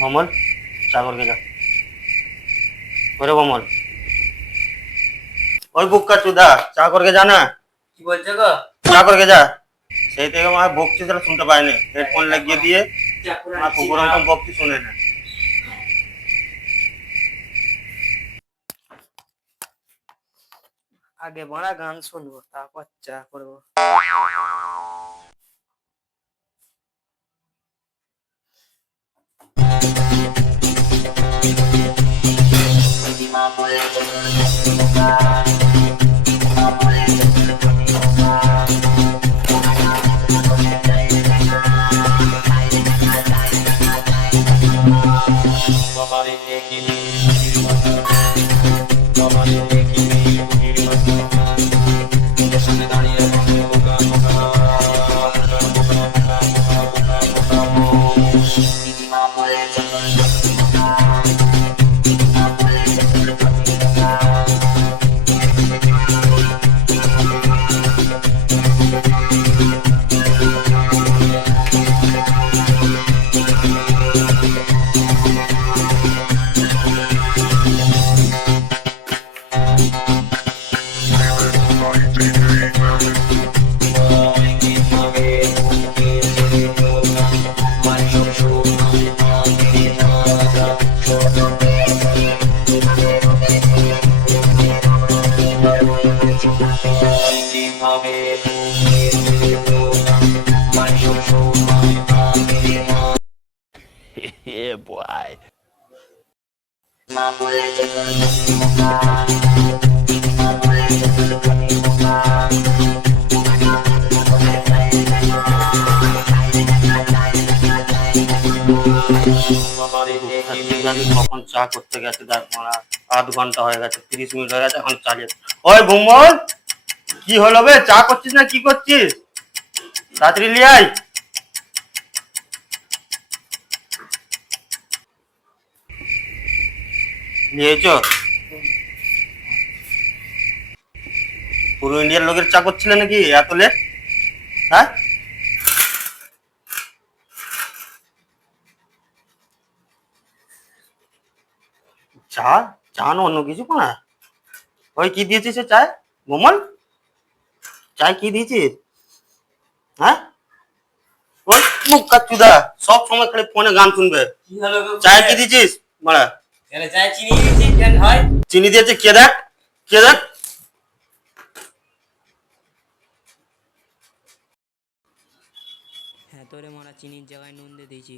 কমল, চা করকে যা। ওরে কমল, ওই বুক্কা চুদা, চা করকে যা না। কি বলছো গো? চা করকে যা। সেই থেকে আমার বকছি, তারা শুনতে পায়নি, হেডফোন লাগিয়ে দিয়ে আমার কুকুর মতন বকছি, শুনে না। আগে বড়া গান শুনবো, তারপর চা করবো। Yeah, boy. আমি কখন চা করতে গেছে, দেখ মারা, আধ ঘন্টা হয়ে গেছে, 30 মিনিট হয়ে গেছে, এখন চালিয়ে। ওই ভুমল, কি হলো বে? চা করছিস না কি করছিস? তাড়াতাড়ি লিয়ে আয়। নিয়েছো? পুরো ইন্ডিয়ার লোকের চা করছিলে নাকি এত লেট? হ্যাঁ, চা? চা না অন্য কিছু না? ওই কি দিয়েছিস সে চায়? ভুমল, চায় কি দিয়েছিস? হ্যাঁ, ওই মুখ কাচ্চুদা, সব সময় খালি ফোনে গান শুনবে। কি হলো গো? চায় কি দিয়েছিস মারা? কেন চায় চিনি দিয়েছি কেন হয়? চিনি দিয়েছে, কে দেখ, কে দেখ। হ্যাঁ তোরে মারা চিনির জায়গায় নুন দিয়ে দিয়েছি।